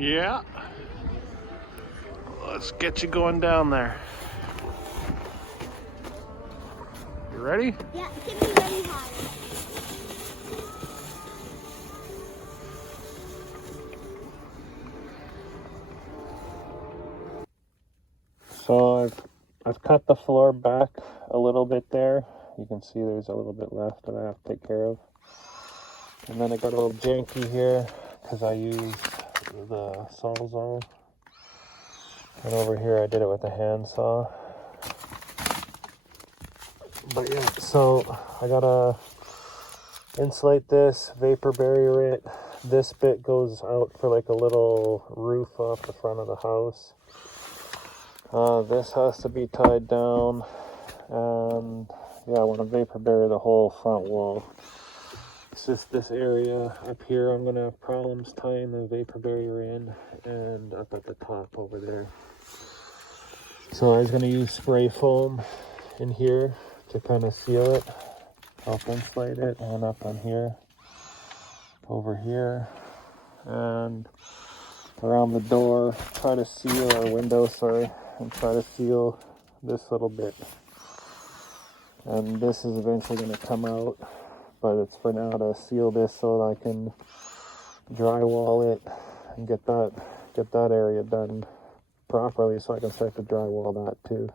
Yeah. Let's get you going down there. You ready? Yeah, get me ready high. So I've cut the floor back a little bit there. You can see there's a little bit left that I have to take care of. And then I got a little janky here because I used the Sawzall. And over here I did it with a handsaw. But yeah, so I gotta insulate this, vapor barrier it. This bit goes out for like a little roof off the front of the house. This has to be tied down, and yeah, I want to vapor barrier the whole front wall. It's just this area up here I'm gonna have problems tying the vapor barrier in, and up at the top over there. So I was gonna use spray foam in here to kind of seal it, help insulate it, and up on here, over here, and around the door, try to seal our window, and try to seal this little bit. And this is eventually going to come out, but it's for now to seal this so that I can drywall it and get that area done properly so I can start to drywall that too.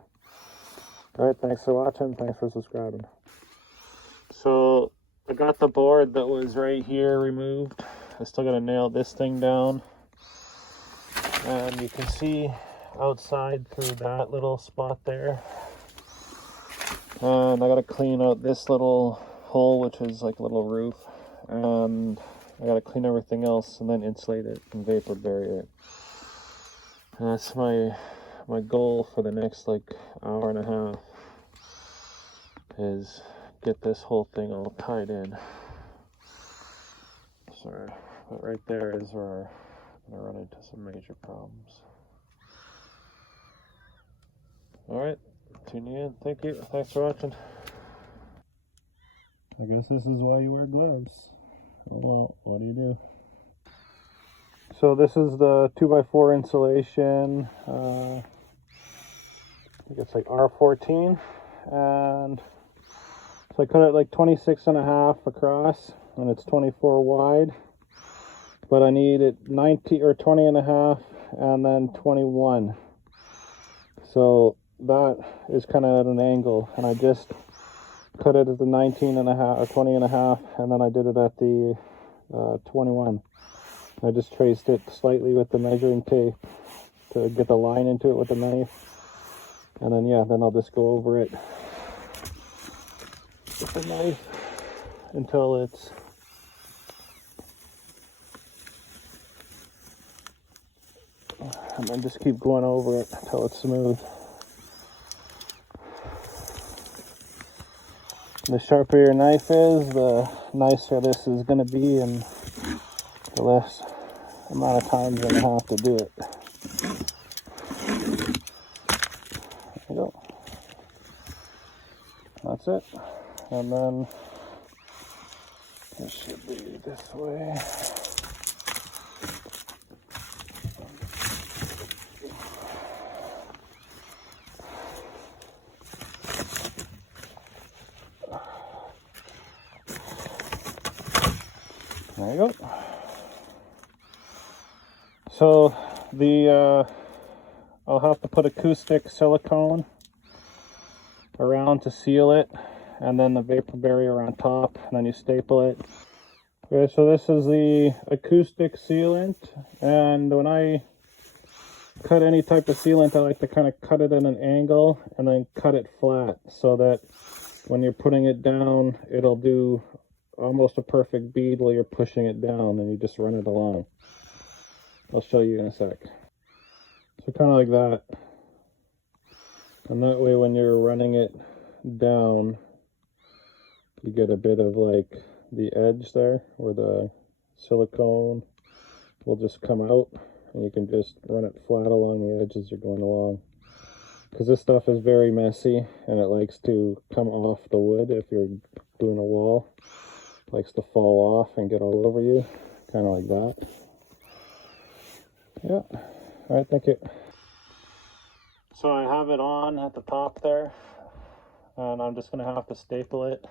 Alright, thanks for watching, thanks for subscribing. So I got the board that was right here removed. I still got to nail this thing down. And you can see outside through that little spot there. And I got to clean out this little hole, which is like a little roof. And I got to clean everything else and then insulate it and vapor barrier it. And that's my goal for the next like hour and a half, is get this whole thing all tied in. Sorry, but right there is where I'm going to run into some major problems. Alright, tuning in. Thank you. Thanks for watching. I guess this is why you wear gloves. Oh well, what do you do? So this is the 2x4 insulation. I think it's like R14. And so I cut it like 26.5 across, and it's 24 wide. But I need it 19 or 20.5 and then 21. So that is kind of at an angle, and I just cut it at the 19.5 or 20.5, and then I did it at the 21. I just traced it slightly with the measuring tape to get the line into it with the knife, and then yeah, then I'll just go over it with the knife until it's and then just keep going over it until it's smooth. The sharper your knife is, the nicer this is going to be, and the less amount of times you're going to have to do it. There you go. That's it. And then it should be this way. There you go. So I'll have to put acoustic silicone around to seal it, and then the vapor barrier on top, and then you staple it. Okay, so this is the acoustic sealant, and when I cut any type of sealant, I like to kind of cut it at an angle and then cut it flat so that when you're putting it down, it'll do almost a perfect bead while you're pushing it down, and you just run it along. I'll show you in a sec. So kind of like that. And that way when you're running it down, you get a bit of like the edge there where the silicone will just come out, and you can just run it flat along the edge as you're going along. Because this stuff is very messy and it likes to come off the wood if you're doing a wall. Likes to fall off and get all over you, kind of like that. Yeah. All right, thank you. So I have it on at the top there, and I'm just gonna have to staple it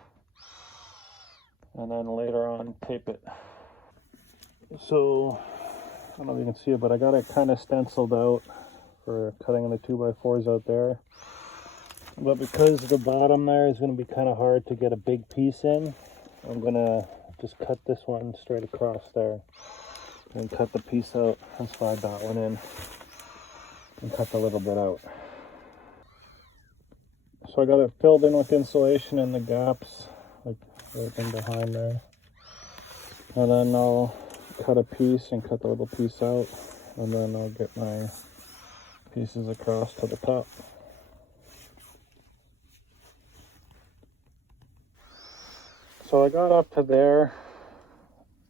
and then later on tape it. So I don't know if you can see it, but I got it kind of stenciled out for cutting the 2x4s out there. But because the bottom there is going to be kind of hard to get a big piece in, I'm going to just cut this one straight across there and cut the piece out and slide that one in and cut the little bit out. So I got it filled in with insulation in the gaps, like everything behind there. And then I'll cut a piece and cut the little piece out, and then I'll get my pieces across to the top. So I got up to there.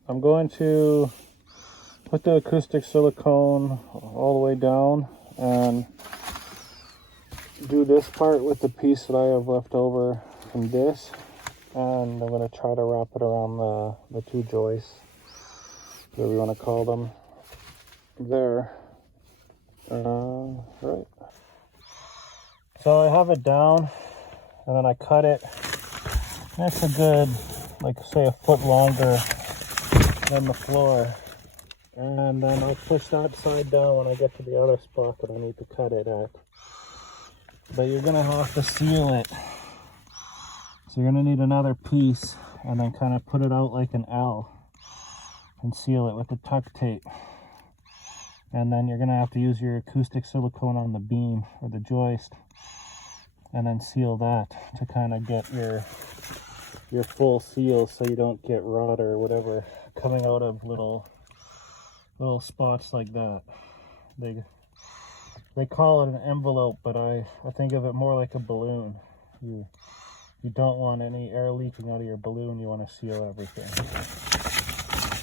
I'm going to put the acoustic silicone all the way down and do this part with the piece that I have left over from this, and I'm going to try to wrap it around the two joists, whatever you want to call them, there. Right. So I have it down, and then I cut it. It's a good, like say, a foot longer than the floor. And then I'll push that side down when I get to the other spot that I need to cut it at. But you're gonna have to seal it. So you're gonna need another piece and then kind of put it out like an L and seal it with the tuck tape. And then you're gonna have to use your acoustic silicone on the beam or the joist and then seal that to kind of get your full seal so you don't get rot or whatever coming out of little spots like that. They call it an envelope, but I think of it more like a balloon. You don't want any air leaking out of your balloon. You want to seal everything.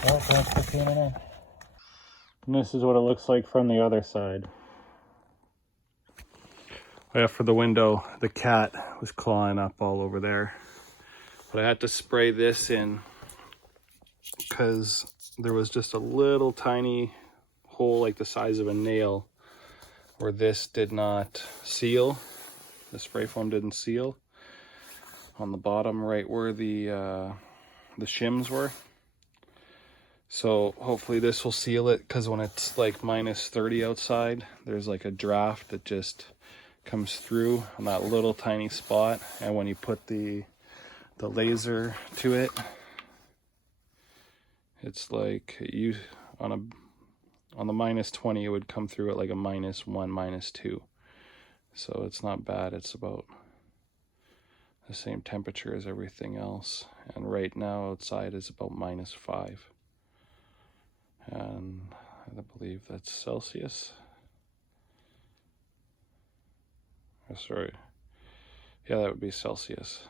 Well, thanks for tuning in. And this is what it looks like from the other side. Yeah, for the window, the cat was clawing up all over there. But I had to spray this in because there was just a little tiny hole like the size of a nail where this did not seal. The spray foam didn't seal on the bottom right where the shims were. So hopefully this will seal it, because when it's like minus 30 outside, there's like a draft that just comes through on that little tiny spot, and when you put the laser to it, it's like you on the minus 20 it would come through at like a -1, -2. So it's not bad. It's about the same temperature as everything else, and right now outside is about -5, and I believe that's Celsius. Oh, sorry, yeah, that would be Celsius.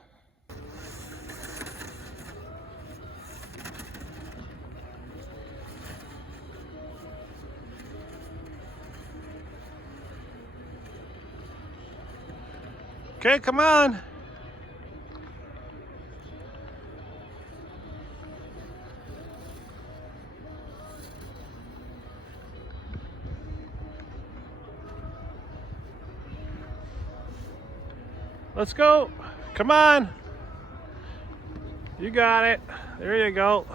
Okay, come on. Let's go. Come on. You got it. There you go.